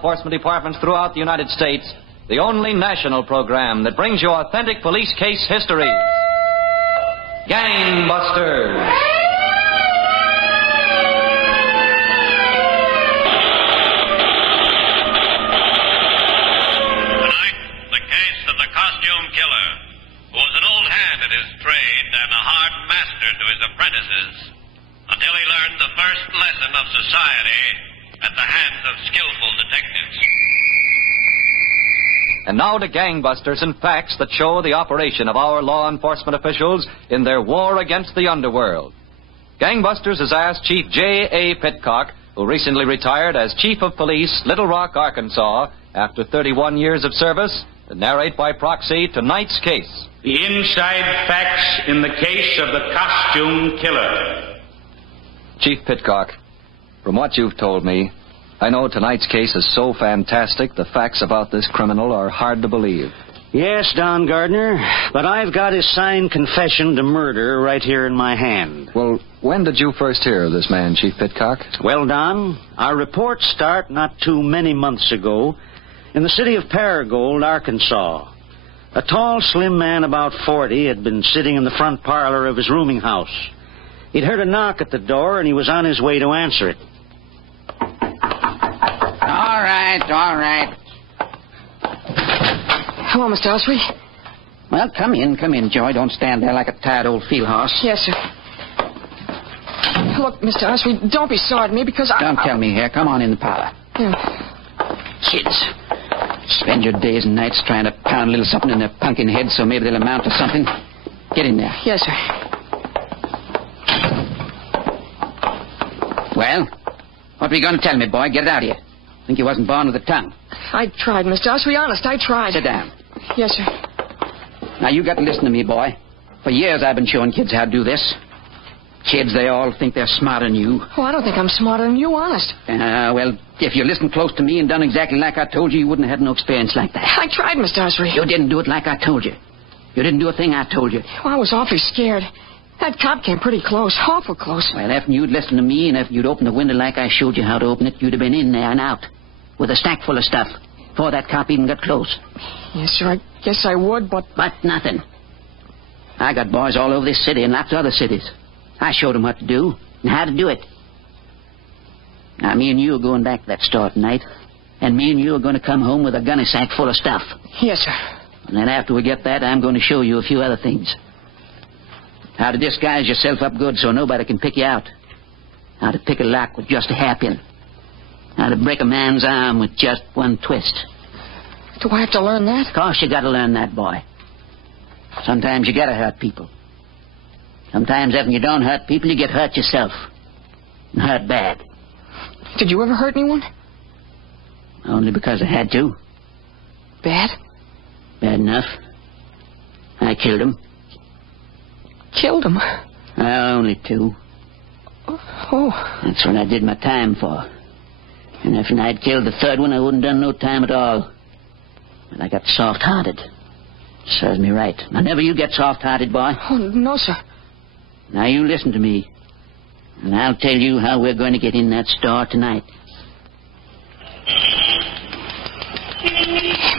enforcement departments throughout the United States, the only national program that brings you authentic police case histories. Gangbusters. Tonight, the case of the costume killer, who was an old hand at his trade and a hard master to his apprentices, until he learned the first lesson of society at the hands of skillful detectives. And now to Gangbusters and facts that show the operation of our law enforcement officials in their war against the underworld. Gangbusters has asked Chief J.A. Pitcock, who recently retired as Chief of Police, Little Rock, Arkansas, after 31 years of service, to narrate by proxy tonight's case. The inside facts in the case of the costume killer. Chief Pitcock, from what you've told me, I know tonight's case is so fantastic, the facts about this criminal are hard to believe. Yes, Don Gardner, but I've got his signed confession to murder right here in my hand. Well, when did you first hear of this man, Chief Pitcock? Well, Don, our reports start not too many months ago in the city of Paragould, Arkansas. A tall, slim man about 40 had been sitting in the front parlor of his rooming house. He'd heard a knock at the door, and he was on his way to answer it. All right. Hello, Mr. Osprey. Well, come in, Joy. Don't stand there like a tired old field horse. Yes, sir. Look, Mr. Osprey, don't be sorry to me because Don't tell me here. Come on in the parlor. Kids. Spend your days and nights trying to pound a little something in their pumpkin heads so maybe they'll amount to something. Get in there. Yes, sir. Well, what were you going to tell me, boy? Get it out of you. Think you wasn't born with a tongue. I tried, Mr. Osprey. Honest, I tried. Sit down. Yes, sir. Now, you got to listen to me, boy. For years I've been showing kids how to do this. Kids, they all think they're smarter than you. Oh, I don't think I'm smarter than you, honest. Well, if you listened close to me and done exactly like I told you, you wouldn't have had no experience like that. I tried, Mr. Osprey. You didn't do it like I told you. You didn't do a thing I told you. Well, I was awfully scared. That cop came pretty close, awful close. Well, if you'd listened to me and if you'd opened the window like I showed you how to open it, you'd have been in there and out with a stack full of stuff before that cop even got close. Yes, sir, I guess I would, but... But nothing. I got boys all over this city and lots of other cities. I showed them what to do and how to do it. Now, me and you are going back to that store tonight, and me and you are going to come home with a gunny sack full of stuff. Yes, sir. And then after we get that, I'm going to show you a few other things. How to disguise yourself up good so nobody can pick you out. How to pick a lock with just a hairpin. How to break a man's arm with just one twist. Do I have to learn that? Of course you got to learn that, boy. Sometimes you got to hurt people. Sometimes if you don't hurt people, you get hurt yourself. And hurt bad. Did you ever hurt anyone? Only because I had to. Bad? Bad enough. I killed him. Killed him? Only two. Oh. That's what I did my time for. And if I'd killed the third one, I wouldn't done no time at all. But I got soft-hearted. Serves me right. Now, never you get soft-hearted, boy. Oh, no, sir. Now, you listen to me. And I'll tell you how we're going to get in that store tonight.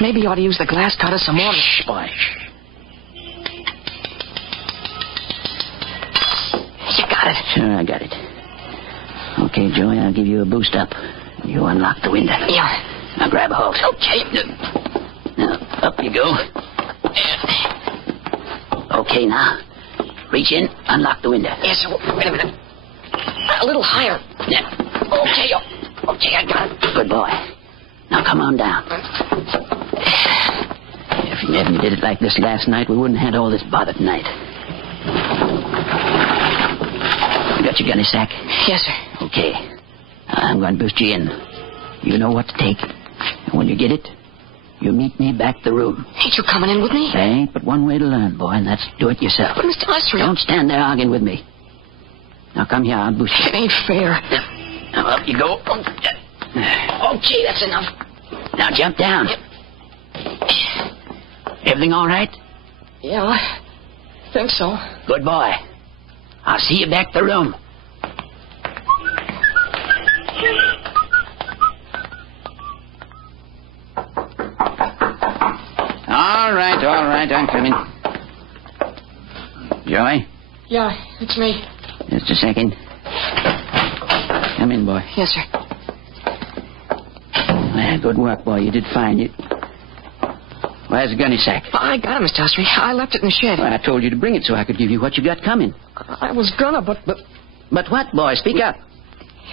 Maybe you ought to use the glass cutter some more. Shh, boy. You got it. Sure, I got it. Okay, Joey, I'll give you a boost up. You unlock the window. Yeah. Now, grab a hold. Okay. Now, up you go. Okay, now. Reach in, unlock the window. Yes, sir. Wait a minute. A little higher. Yeah. Okay, I got it. Good boy. Now, come on down. If you hadn't did it like this last night, we wouldn't have had all this bother tonight. You got your gunny sack? Yes, sir. Okay. I'm going to boost you in. You know what to take. And when you get it, you meet me back the room. Ain't you coming in with me? There ain't but one way to learn, boy, and that's do it yourself. But, Mr. Osprey... Don't stand there arguing with me. Now, come here. I'll boost you. It ain't fair. Now, up you go. Okay, that's enough. Now, jump down. Yep. Everything all right? Yeah, I think so. Good boy. I'll see you back the room. All right, I'm coming. Joey, Yeah, it's me. just a second. Come in, boy. Yes, sir. Well, good work, boy. You did fine. Where's the gunny sack? I got it, Mr. Osprey. I left it in the shed. Well, I told you to bring it so I could give you what you got coming. I was gonna, but But what, boy? Speak up.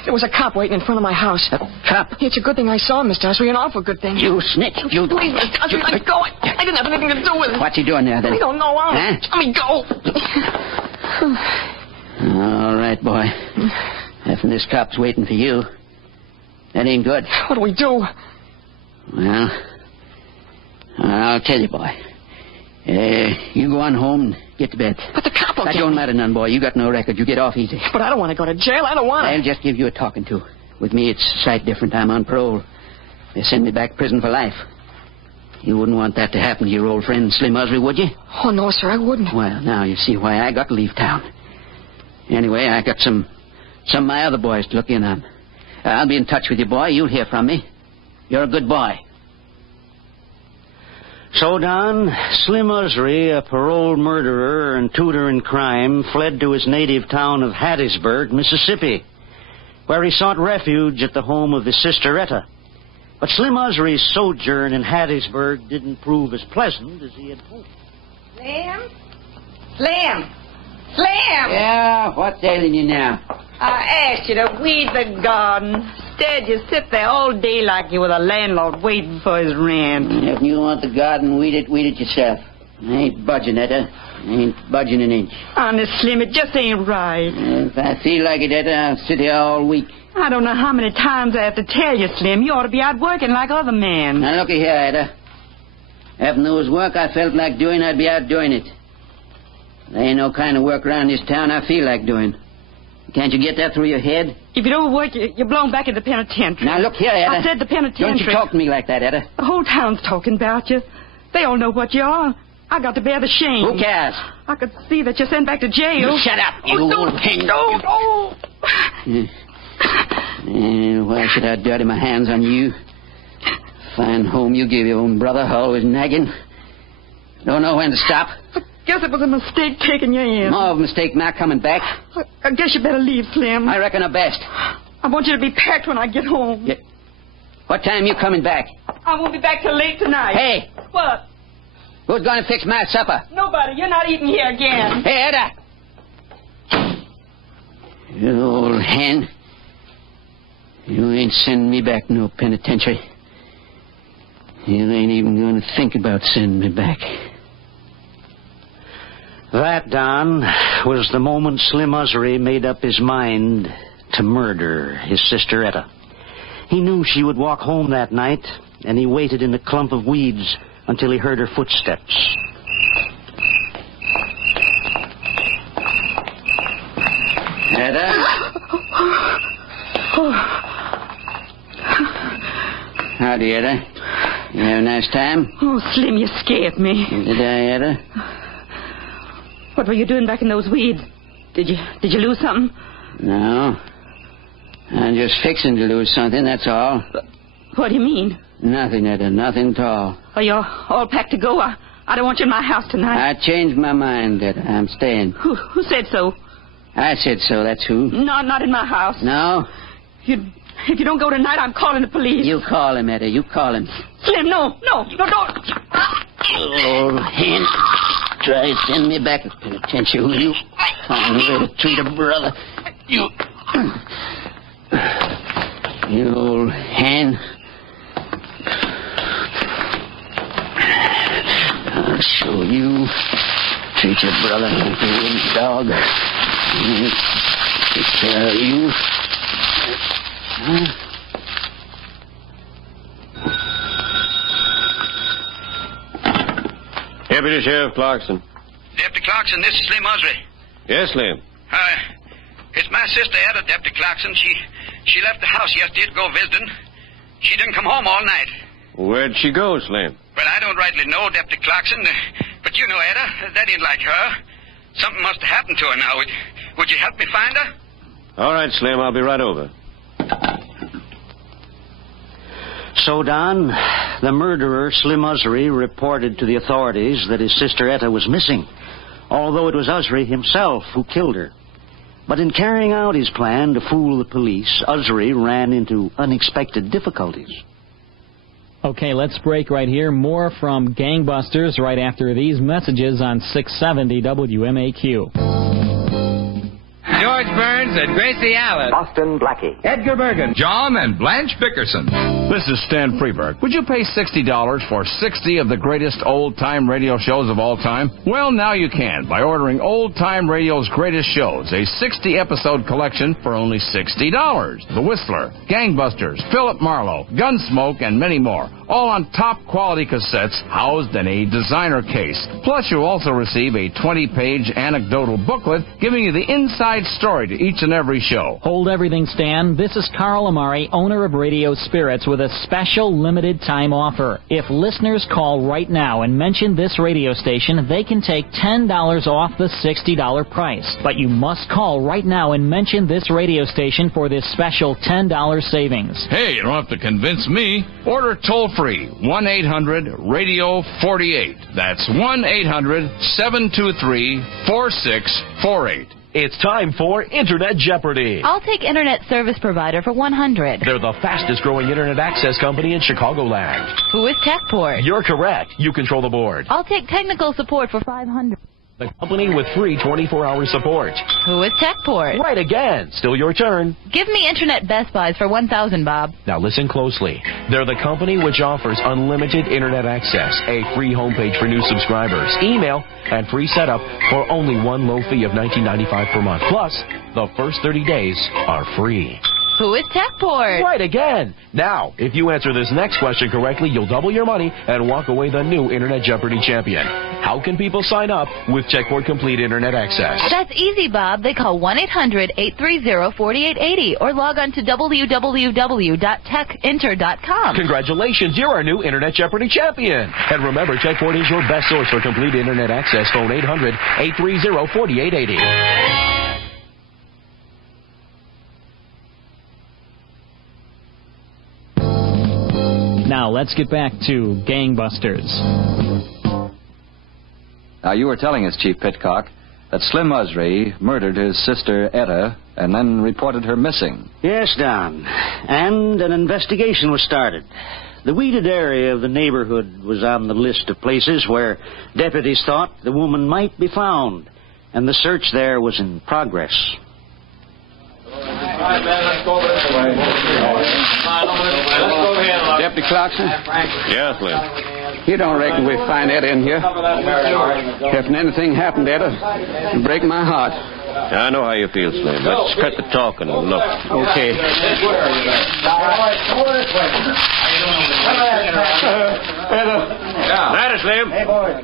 there was a cop waiting in front of my house. A cop. It's a good thing I saw him, Mr. Osprey. An awful good thing. You snitch. You... Please, Mr. Osprey, let me go. I didn't have anything to do with it. What's he doing there, then? I don't know. Huh? Let me go. All right, boy. If this cop's waiting for you, that ain't good. What do we do? Well, I'll tell you, boy. You go on home and get to bed. But the cop will That get don't me. matter none, boy. You got no record. You get off easy. But I don't want to go to jail. I don't want I'll to. just give you a talking to. With me, it's a sight different. I'm on parole. They send me back to prison for life. You wouldn't want that to happen to your old friend Slim Osry, would you? Oh, no, sir, I wouldn't. Well, now you see why I got to leave town. Anyway, I got some of my other boys to look in on. I'll be in touch with you, boy. You'll hear from me. You're a good boy. So, Don, Slim Osry, a paroled murderer and tutor in crime, fled to his native town of Hattiesburg, Mississippi, where he sought refuge at the home of his sister Etta. But Slim Osry's sojourn in Hattiesburg didn't prove as pleasant as he had hoped. Slim? Slim? Slim! Yeah, what's ailing you now? I asked you to weed the garden. Instead, you sit there all day like you were the landlord waiting for his rent. If you want the garden, weed it yourself. I ain't budging, Etta. I ain't budging an inch. Honest, Slim, it just ain't right. If I feel like it, Etta, I'll sit here all week. I don't know how many times I have to tell you, Slim. You ought to be out working like other men. Now, looky here, Etta. If there was work I felt like doing, I'd be out doing it. There ain't no kind of work around this town I feel like doing. Can't you get that through your head? If you don't work, you're blown back into the penitentiary. Now, look here, Etta. I said the penitentiary. Don't you talk to me like that, Etta. The whole town's talking about you. They all know what you are. I got to bear the shame. Who cares? I could see that you're sent back to jail. You shut up, you old hen. Don't. Why should I dirty my hands on you? Fine home you gave your own brother, always nagging. Don't know when to stop. I guess it was a mistake taking you in. More of a mistake not coming back. I guess you better leave, Slim. I reckon the best. I want you to be packed when I get home. Yeah. What time you coming back? I won't be back till late tonight. Hey, What? who's going to fix my supper? Nobody. You're not eating here again. Hey, Etta! You old hen. You ain't sending me back no penitentiary. You ain't even going to think about sending me back. That, Don, was the moment Slim Osry made up his mind to murder his sister Etta. He knew she would walk home that night, and he waited in the clump of weeds until he heard her footsteps. Etta? Howdy, Etta. You have a nice time? Oh, Slim, you scared me. Did I, Etta? What were you doing back in those weeds? Did you lose something? No. I'm just fixing to lose something, that's all. What do you mean? Nothing, Etta, nothing at all. Are you all packed to go? I don't want you in my house tonight. I changed my mind, Etta. I'm staying. Who said so? I said so, that's who. No, not in my house. No? If you don't go tonight, I'm calling the police. You call him, Etta, you call him. Slim, no, don't. Old hen. Try to send me back to penitentiary, will you? Fine way to treat a brother. You old hen. I'll show you. Treat your brother like a little dog. Take care of you. Deputy Sheriff Clarkson. Deputy Clarkson, this is Slim Osry. Yes, Slim. It's my sister Etta, Deputy Clarkson. She left the house yesterday to go visiting. She didn't come home all night. Where'd she go, Slim? Well, I don't rightly know, Deputy Clarkson, but you know Etta. That ain't like her. Something must have happened to her now. Would you help me find her? All right, Slim, I'll be right over. So, Don, the murderer, Slim Usry, reported to the authorities that his sister Etta was missing, although it was Usry himself who killed her. But in carrying out his plan to fool the police, Usry ran into unexpected difficulties. Okay, let's break right here. More from Gangbusters right after these messages on 670 WMAQ. George Burns and Gracie Allen. Boston Blackie. Edgar Bergen. John and Blanche Bickerson. This is Stan Freberg. Would you pay $60 for 60 of the greatest old-time radio shows of all time? Well, now you can by ordering Old Time Radio's Greatest Shows, a 60-episode collection for only $60. The Whistler, Gangbusters, Philip Marlowe, Gunsmoke, and many more. All on top-quality cassettes housed in a designer case. Plus, you'll also receive a 20-page anecdotal booklet giving you the inside story to each and every show. Hold everything, Stan. This is Carl Amari, owner of Radio Spirits, with a special limited-time offer. If listeners call right now and mention this radio station, they can take $10 off the $60 price. But you must call right now and mention this radio station for this special $10 savings. Hey, you don't have to convince me. Order toll-free, 1-800-RADIO-48. That's 1-800-723-4648. It's time for Internet Jeopardy! I'll take Internet Service Provider for $100. They're the fastest-growing Internet access company in Chicagoland. Who is TechPort? You're correct. You control the board. I'll take Technical Support for $500. The company with free 24-hour support. Who is TechPort? Right again. Still your turn. Give me Internet Best Buys for $1,000, Bob. Now listen closely. They're the company which offers unlimited Internet access, a free homepage for new subscribers, email, and free setup for only one low fee of $19.95 per month. Plus, the first 30 days are free. Who is TechPort? Right again. Now, if you answer this next question correctly, you'll double your money and walk away the new Internet Jeopardy champion. How can people sign up with TechPort Complete Internet Access? That's easy, Bob. They call 1-800-830-4880 or log on to www.techinter.com. Congratulations, you're our new Internet Jeopardy champion. And remember, TechPort is your best source for complete Internet access. Phone 800-830-4880. Now, let's get back to Gangbusters. Now, you were telling us, Chief Pitcock, that Slim Usry murdered his sister Etta and then reported her missing. Yes, Don. And an investigation was started. The weeded area of the neighborhood was on the list of places where deputies thought the woman might be found, and the search there was in progress. Deputy Clarkson? Yes, Lynn. You don't reckon we'll find Etta in here? If anything happened to Etta, it'd break my heart. I know how you feel, Slim. Let's cut the talking and look. Okay. Matter, Slim. Hey, boy.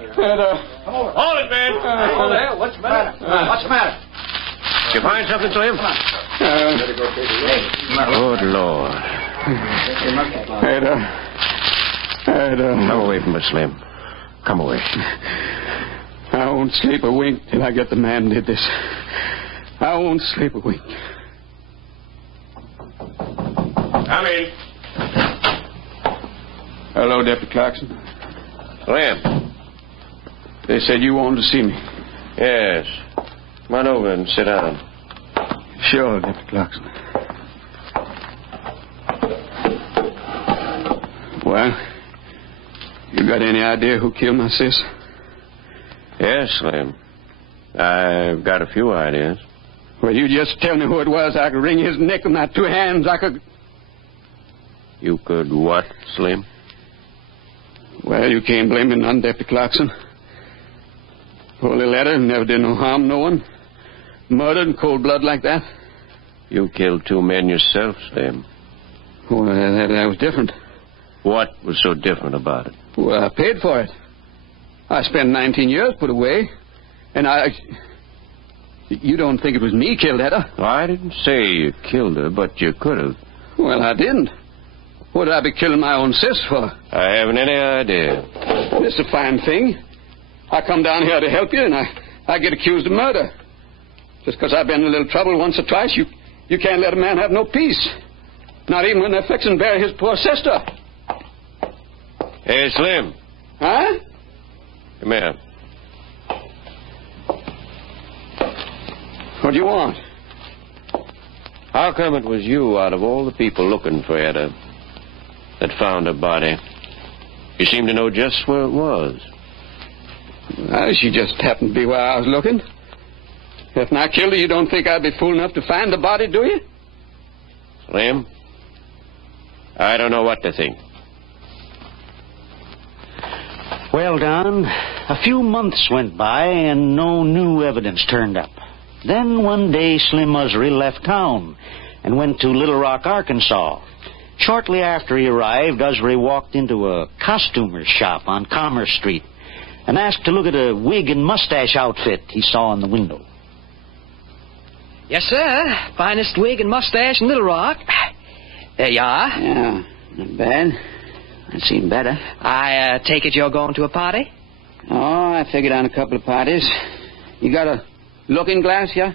Hold it, man. What's the matter? What's the matter? Did you find something, Slim? Good Lord. Come away from us, Slim. Come away. I won't sleep a wink till I get the man who did this. I won't sleep a wink. Come in. Hello, Deputy Clarkson. Slim. They said you wanted to see me. Yes. Come on over and sit down. Sure, Deputy Clarkson. Well, you got any idea who killed my sis? Yes, Slim. I've got a few ideas. Well, you just tell me who it was. I could wring his neck with my two hands. I could... You could what, Slim? Well, you can't blame me none, Deputy Clarkson. Poor little Etta never did no harm, no one. Murdered in cold blood like that. You killed two men yourself, Slim. Well, that was different. What was so different about it? Well, I paid for it. I spent 19 years put away. And You don't think it was me killed Etta? Well, I didn't say you killed her, but you could have. Well, I didn't. What would I be killing my own sis for? I haven't any idea. This is a fine thing. I come down here to help you, and I get accused of murder. Just because I've been in a little trouble once or twice, you can't let a man have no peace. Not even when they're fixing to bury his poor sister. Hey, Slim. Huh? Come here. What do you want? How come it was you, out of all the people looking for Etta, that found her body? You seem to know just where it was. Well, she just happened to be where I was looking. If I killed her, you don't think I'd be fool enough to find the body, do you? Slim, I don't know what to think. Well, Don, a few months went by and no new evidence turned up. Then one day Slim Usry left town and went to Little Rock, Arkansas. Shortly after he arrived, Usry walked into a costumer's shop on Commerce Street and asked to look at a wig and mustache outfit he saw in the window. Yes, sir. Finest wig and mustache in Little Rock. There you are. Yeah, not bad. I've seen better. I take it you're going to a party? Oh, I figured on a couple of parties. You got a looking glass, yeah?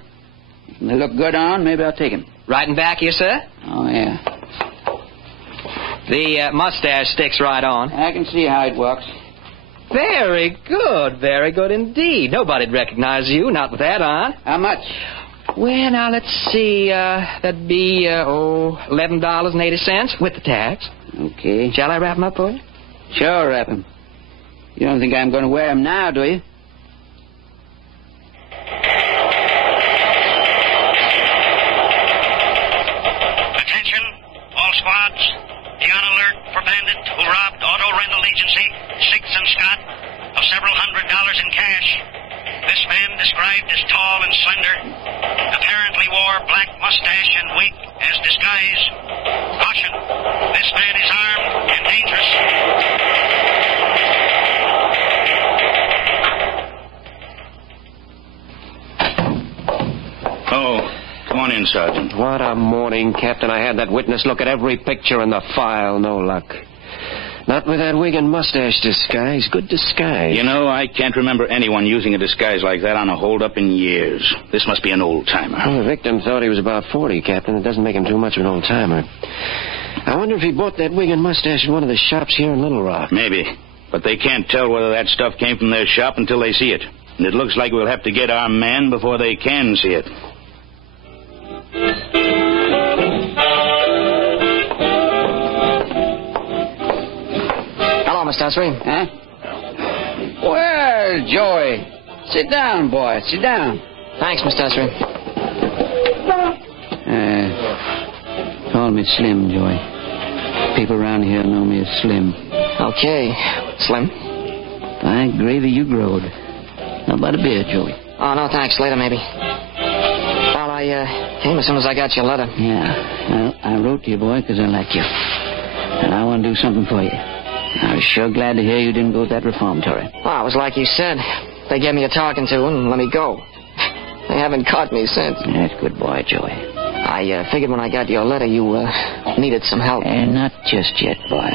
If they look good on, maybe I'll take 'em. Right in back here, sir? Oh, yeah. The mustache sticks right on. I can see how it works. Very good indeed. Nobody'd recognize you, not with that on. How much? Well, now, let's see. That'd be, $11.80 with the tax. Okay. Shall I wrap 'em up for you? Sure, wrap 'em. You don't think I'm going to wear 'em now, do you? Attention, all squads. Be on alert for bandit who robbed Auto Rental Agency, Sixth and Scott, of several $100s in cash. This man, described as tall and slender, apparently wore black mustache and wig as disguise. Caution, this man is armed and dangerous. Oh, come on in, Sergeant. What a morning, Captain. I had that witness look at every picture in the file. No luck. Not with that wig and mustache disguise. Good disguise. You know, I can't remember anyone using a disguise like that on a holdup in years. This must be an old-timer. Well, the victim thought he was about 40, Captain. It doesn't make him too much of an old-timer. I wonder if he bought that wig and mustache in one of the shops here in Little Rock. Maybe. But they can't tell whether that stuff came from their shop until they see it. And it looks like we'll have to get our man before they can see it. Hello, Mr. Usry. Huh? Well, Joey. Sit down, boy. Sit down. Thanks, Mr. Usry. Call me Slim, Joey. People around here know me as Slim. Okay, Slim. By gravy, you growed. How about a beer, Joey? Oh, no, thanks. Later, maybe. Well, I came as soon as I got your letter. Yeah. Well, I wrote to you, boy, because I like you. And I want to do something for you. I was sure glad to hear you didn't go to that reformatory. Well, it was like you said. They gave me a talking to and let me go. They haven't caught me since. That's good boy, Joey. I figured when I got your letter you needed some help. Not just yet, boy.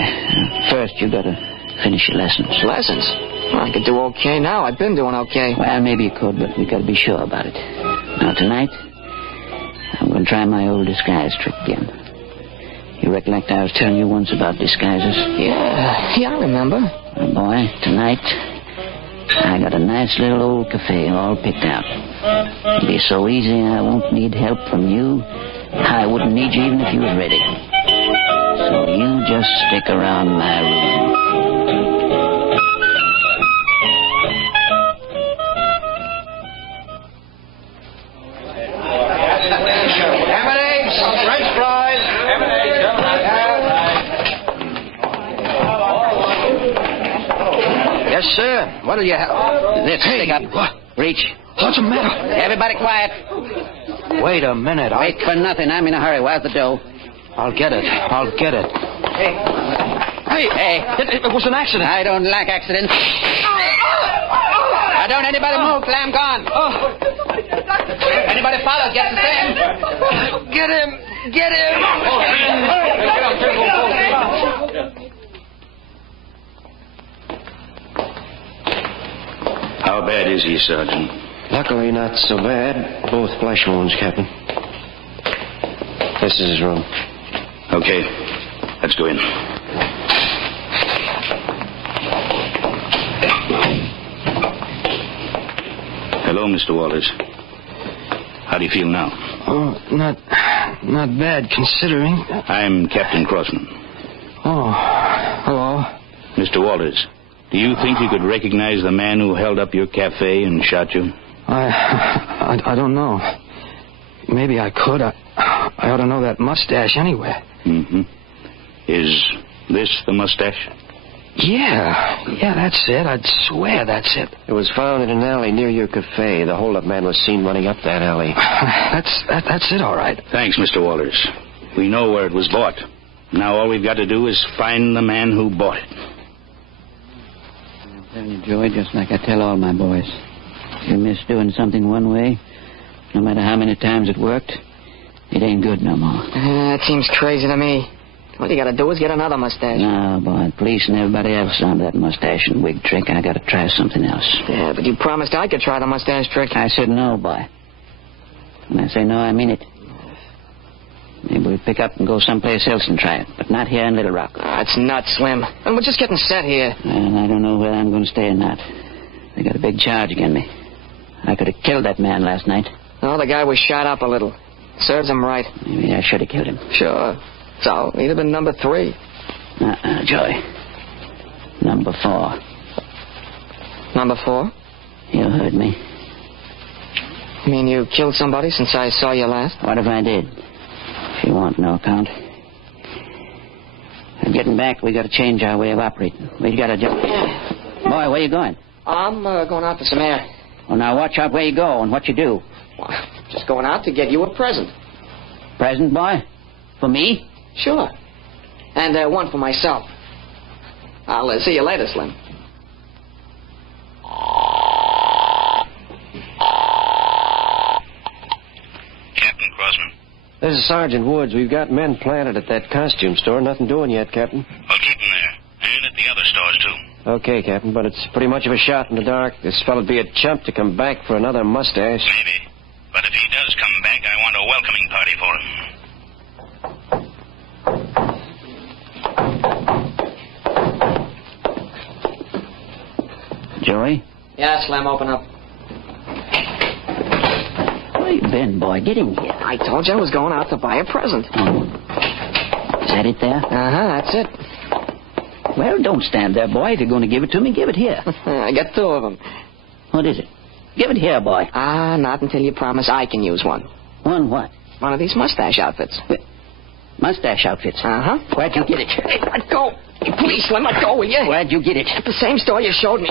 First, you got to finish your lessons. Lessons? Well, I could do okay now. I've been doing okay. Well, maybe you could, but we got to be sure about it. Now, tonight, I'm going to try my old disguise trick again. You recollect I was telling you once about disguises? Yeah, I remember. Well, boy, tonight, I got a nice little old cafe all picked out. It'll be so easy I won't need help from you. I wouldn't need you even if you was ready. So you just stick around my room. Ham and eggs, French fries. Ham and eggs. Yes, sir. What'll you have? This, stick up. What? Reach. What's the matter? Everybody quiet. Wait a minute. Wait for nothing. I'm in a hurry. Where's the dough? I'll get it. Hey. It was an accident. I don't like accidents. Now, don't anybody move till I'm gone. Anybody follow, get the same. Get him. How bad is he, Sergeant? Luckily, not so bad. Both flesh wounds, Captain. This is his room. Okay, let's go in. Hello, Mr. Walters. How do you feel now? Oh, not bad, considering. I'm Captain Crossman. Oh, hello. Mr. Walters, do you think you could recognize the man who held up your cafe and shot you? I don't know. Maybe I could. I ought to know that mustache anyway. Mm-hmm. Is this the mustache? Yeah, that's it. I'd swear that's it. It was found in an alley near your cafe. The holdup man was seen running up that alley. That's it, all right. Thanks, Mr. Walters. We know where it was bought. Now all we've got to do is find the man who bought it. I'm telling you, Joey, just like I tell all my boys. If you miss doing something one way, no matter how many times it worked, it ain't good no more. That seems crazy to me. All you gotta do is get another mustache. No, boy, the police and everybody else on that mustache and wig trick. I gotta try something else. Yeah, but you promised I could try the mustache trick. I said no, boy. When I say no, I mean it. Maybe we'll pick up and go someplace else and try it, but not here in Little Rock. It's nuts, Slim. And we're just getting set here. And I don't know whether I'm going to stay or not. They got a big charge against me. I could have killed that man last night. Oh, the guy was shot up a little. Serves him right. Maybe I should have killed him. Sure. So, he'd have been number 3. Joey. Number 4. Number 4? You heard me. You mean you killed somebody since I saw you last? What if I did? If you want no account. Getting back, we got to change our way of operating. We got to just... Boy, where you going? I'm going out for some air. Well, now watch out where you go and what you do. Well, just going out to get you a present. Present, boy? For me? Sure. And one for myself. I'll see you later, Slim. Captain Crossman. This is Sergeant Woods. We've got men planted at that costume store. Nothing doing yet, Captain. Well, keep them there. And at the other stores, too. Okay, Captain, but it's pretty much of a shot in the dark. This fellow'd be a chump to come back for another mustache. Maybe. But if he does come back, I want a welcoming party for him. Joey? Yeah, Slim, open up. Where you been, boy? Get in here. I told you I was going out to buy a present. Oh. Is that it there? Uh-huh, that's it. Well, don't stand there, boy. If you're going to give it to me, give it here. I got 2 of them. What is it? Give it here, boy. Not until you promise I can use one. One what? One of these mustache outfits. Mustache outfits? Uh-huh. Where'd you get it? Hey, let go. Please, Slim, let go, will you? Where'd you get it? At the same store you showed me.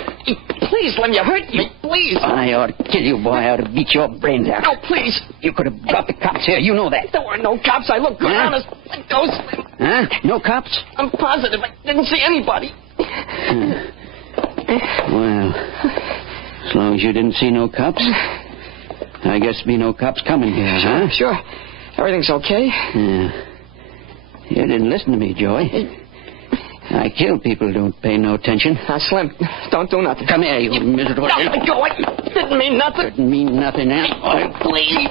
Please, Slim, you hurt me. Please. I ought to kill you, boy. I ought to beat your brains out. No, please. You could have brought the cops here. You know that. There were no cops. I looked good, honest. Let go, Slim. Huh? No cops? I'm positive. I didn't see anybody. Well, as long as you didn't see no cops, I guess there'll be no cops coming here, huh? Sure. Everything's okay. Yeah. You didn't listen to me, Joey. I kill people who don't pay no attention. Slim, don't do nothing. Come here, you miserable... No, let go. It didn't mean nothing. Didn't mean nothing, now. Oh, please.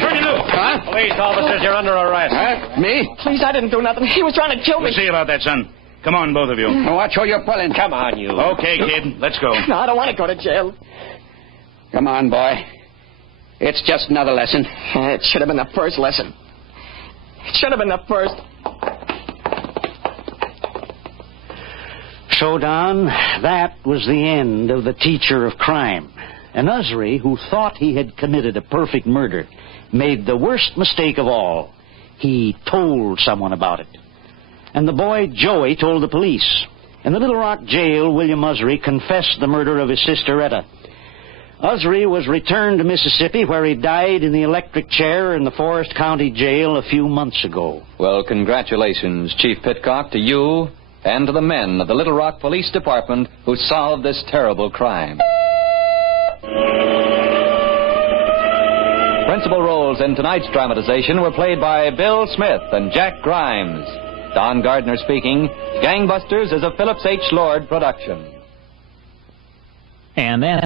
Turn you loose. Huh? Police officers, you're under arrest. Huh? Me? Please, I didn't do nothing. He was trying to kill me. We'll see about that, son. Come on, both of you. Now watch where you're pulling. Come on, you. Okay, kid. Let's go. No, I don't want to go to jail. Come on, boy. It's just another lesson. It should have been the first lesson. It should have been the first. So, Don, that was the end of the teacher of crime. And Usry, who thought he had committed a perfect murder, made the worst mistake of all. He told someone about it. And the boy, Joey, told the police. In the Little Rock jail, William Usry confessed the murder of his sister, Etta. Usry was returned to Mississippi, where he died in the electric chair in the Forest County Jail a few months ago. Well, congratulations, Chief Pitcock, to you and to the men of the Little Rock Police Department who solved this terrible crime. Principal roles in tonight's dramatization were played by Bill Smith and Jack Grimes. Don Gardner speaking. Gangbusters is a Phillips H. Lord production. And then